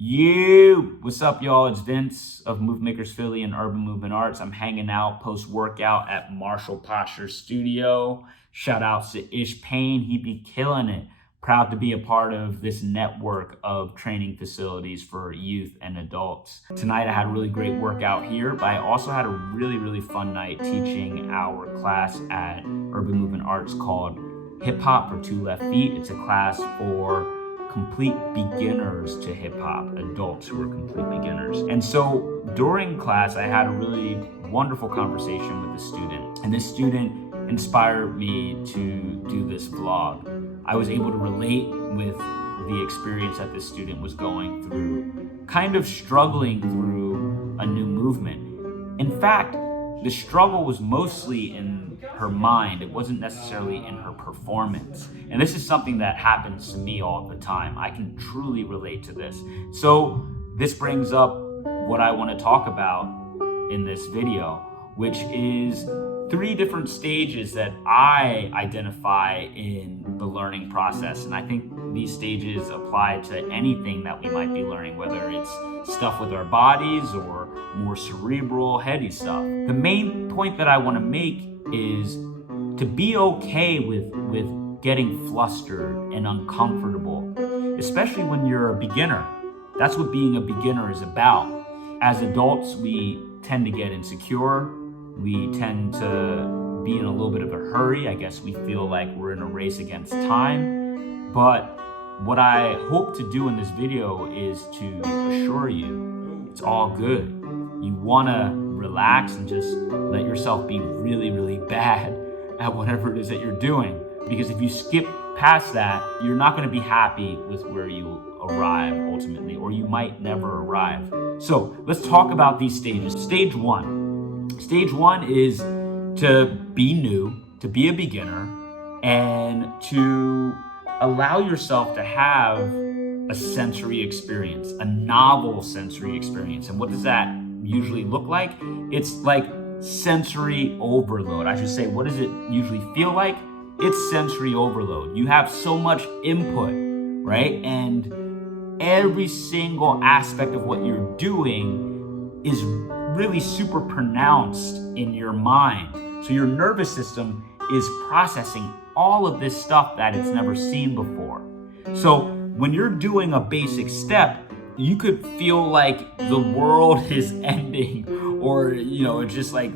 What's up, y'all? It's Vince of Move Makers Philly and Urban Movement Arts. I'm hanging out post-workout at Marshall Posture Studio. Shout outs to Ish Payne. He be killing it. Proud to be a part of this network of training facilities for youth and adults. Tonight I had a really great workout here, but I also had a really fun night teaching our class at Urban Movement Arts called Hip Hop for Two Left Feet. It's a class for complete beginners to hip hop, adults who are complete beginners. And so during class, I had a really wonderful conversation with a student, and this student inspired me to do this vlog. I was able to relate with the experience that this student was going through, kind of struggling through a new movement. In fact, the struggle was mostly in her mind. It wasn't necessarily in her performance. And this is something that happens to me all the time. I can truly relate to this. So this brings up what I want to talk about in this video, which is 3 different stages that I identify in the learning process. And I think these stages apply to anything that we might be learning, whether it's stuff with our bodies or more cerebral, heady stuff. The main point that I want to make is to be okay with getting flustered and uncomfortable, especially when you're a beginner. That's what being a beginner is about. As adults, we tend to get insecure. We tend to be in a little bit of a hurry. I guess we feel like we're in a race against time. But what I hope to do in this video is to assure you it's all good. You want to relax and just let yourself be really bad at whatever it is that you're doing. Because if you skip past that, you're not going to be happy with where you arrive ultimately, or you might never arrive. So let's talk about these stages. Stage 1. Stage 1 is to be new, to be a beginner, and to allow yourself to have a sensory experience, a novel sensory experience. And what does that usually look like? It's like sensory overload. I should say, what does it usually feel like? It's sensory overload. You have so much input, right? And every single aspect of what you're doing is really super pronounced in your mind. So your nervous system is processing all of this stuff that it's never seen before. So when you're doing a basic step, you could feel like the world is ending, or it's just like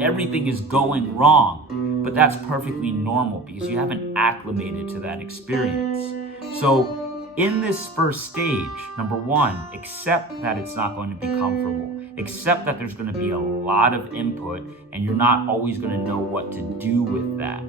everything is going wrong. But that's perfectly normal because you haven't acclimated to that experience. So in this first stage, number 1, accept that it's not going to be comfortable. Accept that there's going to be a lot of input and you're not always going to know what to do with that.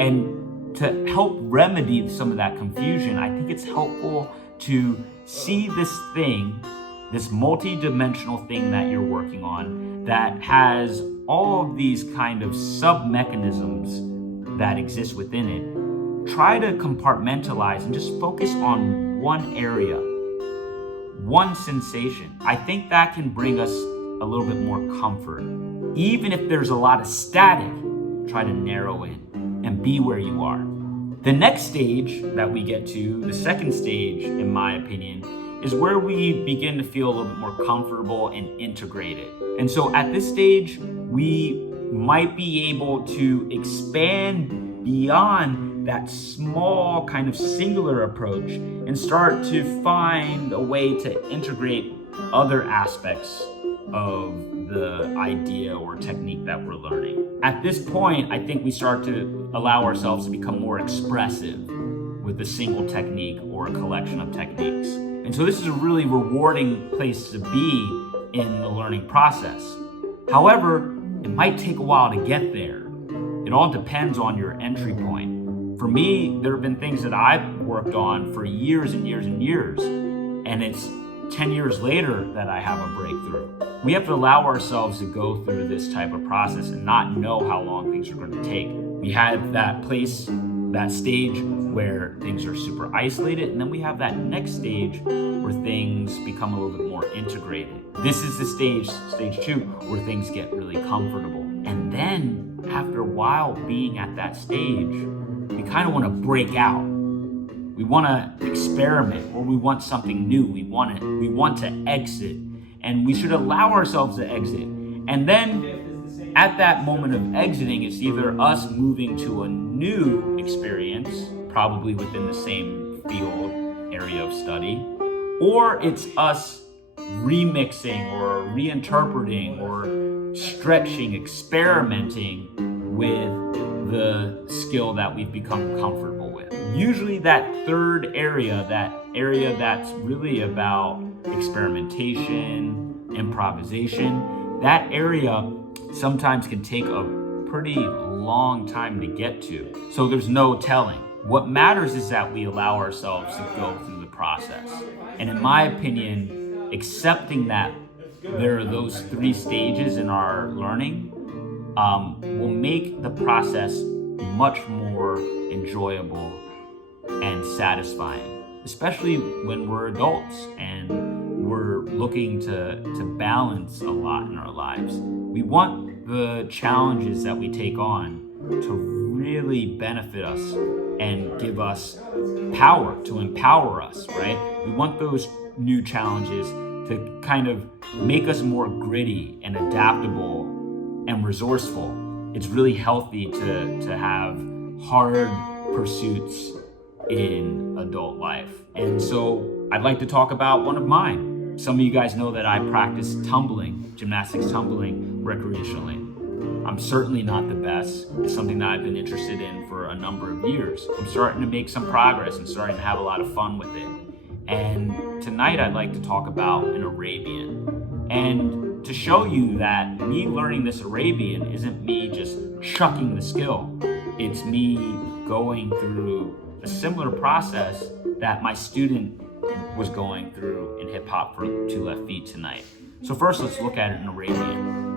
And to help remedy some of that confusion, I think it's helpful to see this thing, this multi-dimensional thing that you're working on that has all of these kind of sub-mechanisms that exist within it. Try to compartmentalize and just focus on one area, one sensation. I think that can bring us a little bit more comfort. Even if there's a lot of static, try to narrow in and be where you are. The next stage that we get to, the second stage, in my opinion, is where we begin to feel a little bit more comfortable and integrated. And so at this stage, we might be able to expand beyond that small kind of singular approach and start to find a way to integrate other aspects of the idea or technique that we're learning. At this point, I think we start to allow ourselves to become more expressive with a single technique or a collection of techniques. And so this is a really rewarding place to be in the learning process. However, it might take a while to get there. It all depends on your entry point. For me, there have been things that I've worked on for years and years and years, and it's 10 years later that I have a breakthrough. We have to allow ourselves to go through this type of process and not know how long things are going to take. We have that place, that stage where things are super isolated, and then we have that next stage where things become a little bit more integrated. This is the stage 2, where things get really comfortable. And then after a while being at that stage, we kind of want to break out. We want to experiment, or we want something new. We want to exit, and we should allow ourselves to exit. And then at that moment of exiting, it's either us moving to a new experience, probably within the same field, area of study, or it's us remixing or reinterpreting or stretching, experimenting with the skill that we've become comfortable with. Usually that third area, that area that's really about experimentation, improvisation, that area sometimes can take a pretty long time to get to. So there's no telling. What matters is that we allow ourselves to go through the process. And in my opinion, accepting that there are those three stages in our learning will make the process much more enjoyable and satisfying, especially when we're adults and we're looking to balance a lot in our lives. We want the challenges that we take on to really benefit us and give us power, to empower us, right? We want those new challenges to kind of make us more gritty and adaptable and resourceful. It's really healthy to have hard pursuits in adult life. And so I'd like to talk about one of mine. Some of you guys know that I practice tumbling, gymnastics tumbling recreationally. I'm certainly not the best. It's something that I've been interested in for a number of years. I'm starting to make some progress and starting to have a lot of fun with it. And tonight I'd like to talk about an Arabian. And to show you that me learning this Arabian isn't me just chucking the skill. It's me going through a similar process that my student was going through in hip hop for Two Left Feet tonight. So first let's look at an Arabian.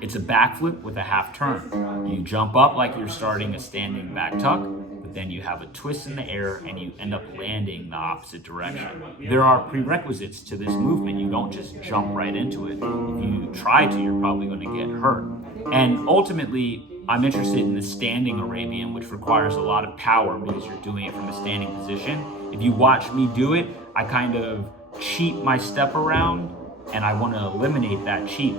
It's a backflip with a half turn. You jump up like you're starting a standing back tuck, but then you have a twist in the air and you end up landing the opposite direction. There are prerequisites to this movement. You don't just jump right into it. If you try to, you're probably going to get hurt. And ultimately, I'm interested in the standing Arabian, which requires a lot of power because you're doing it from a standing position. If you watch me do it, I kind of cheat my step around, and I want to eliminate that cheat.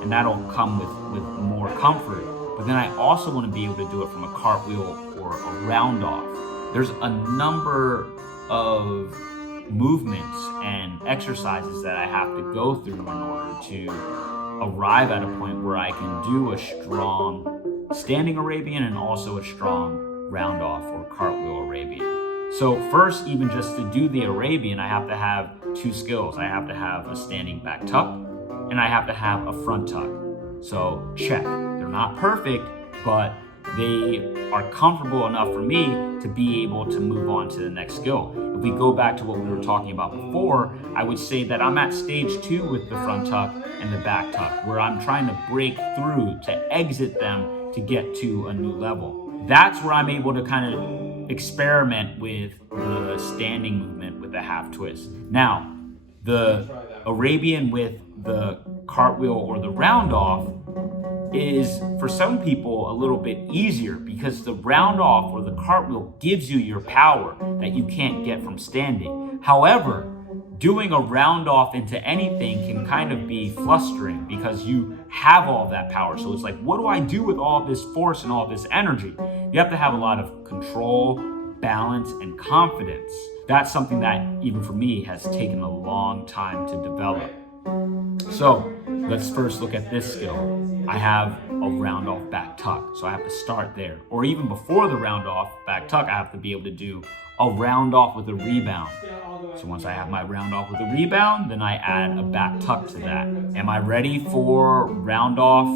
And that'll come with more comfort. But then I also want to be able to do it from a cartwheel or a round off. There's a number of movements and exercises that I have to go through in order to arrive at a point where I can do a strong standing Arabian and also a strong round off or cartwheel Arabian. So first, even just to do the Arabian, I have to have two skills. I have to have a standing back tuck, and I have to have a front tuck. So check. They're not perfect, but they are comfortable enough for me to be able to move on to the next skill. If we go back to what we were talking about before, I would say that I'm at stage 2 with the front tuck and the back tuck, where I'm trying to break through to exit them to get to a new level. That's where I'm able to kind of experiment with the standing movement with the half twist. Now, the Arabian with the cartwheel or the round off is for some people a little bit easier because the round off or the cartwheel gives you your power that you can't get from standing. However, doing a round off into anything can kind of be flustering because you have all that power. So it's like, what do I do with all this force and all this energy? You have to have a lot of control, balance, and confidence. That's something that, even for me, has taken a long time to develop. So let's first look at this skill. I have a round off back tuck, so I have to start there. Or even before the round off back tuck, I have to be able to do a round off with a rebound. So once I have my round off with a rebound, then I add a back tuck to that. Am I ready for round off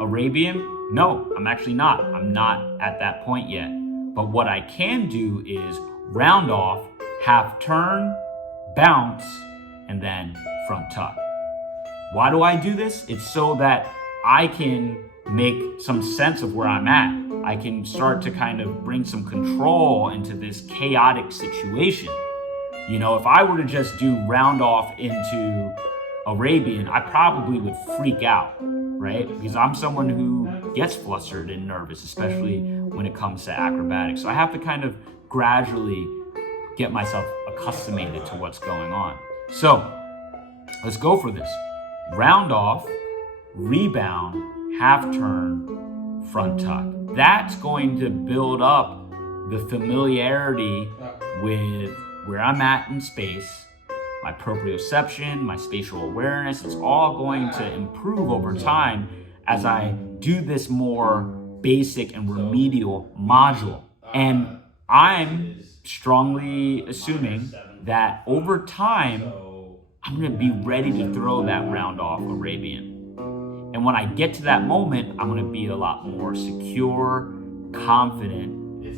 Arabian? No, I'm actually not. I'm not at that point yet. But what I can do is round off, half turn, bounce, and then front tuck. Why do I do this? It's so that I can make some sense of where I'm at. I can start to kind of bring some control into this chaotic situation. You know, if I were to just do round off into Arabian, I probably would freak out, right? Because I'm someone who gets flustered and nervous, especially when it comes to acrobatics. So I have to kind of gradually get myself accustomed to what's going on. So let's go for this. Round off, rebound, half turn, front tuck. That's going to build up the familiarity with where I'm at in space, my proprioception, my spatial awareness. It's all going to improve over time as I do this more basic and remedial module. And I'm strongly assuming that over time, I'm going to be ready to throw that round off Arabian. And when I get to that moment, I'm going to be a lot more secure, confident,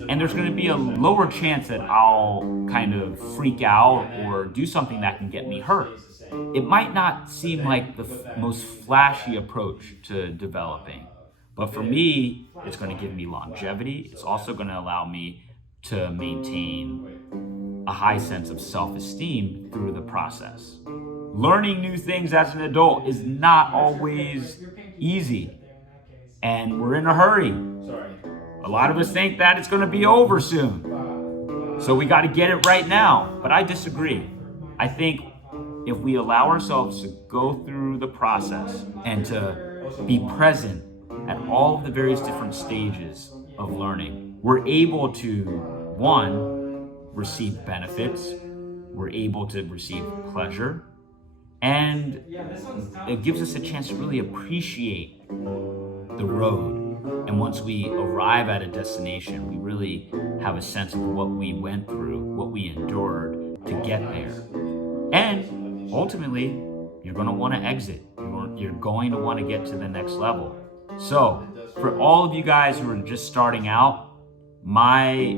and there's going to be a lower chance that I'll kind of freak out or do something that can get me hurt. It might not seem like the most flashy approach to developing, but for me, it's going to give me longevity. It's also going to allow me to maintain a high sense of self-esteem through the process. Learning new things as an adult is not always easy, and we're in a hurry. A lot of us think that it's going to be over soon, so we got to get it right now. But I disagree. I think if we allow ourselves to go through the process and to be present at all of the various different stages of learning, we're able to, one, receive benefits, we're able to receive pleasure, and it gives us a chance to really appreciate the road. And once we arrive at a destination, we really have a sense of what we went through, what we endured to get there. And ultimately, you're going to want to exit. You're going to want to get to the next level. So, for all of you guys who are just starting out, my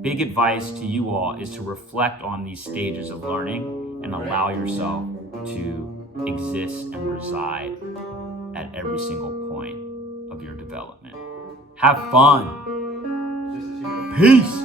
big advice to you all is to reflect on these stages of learning and allow yourself to exist and reside at every single point of your development. Have fun. Peace.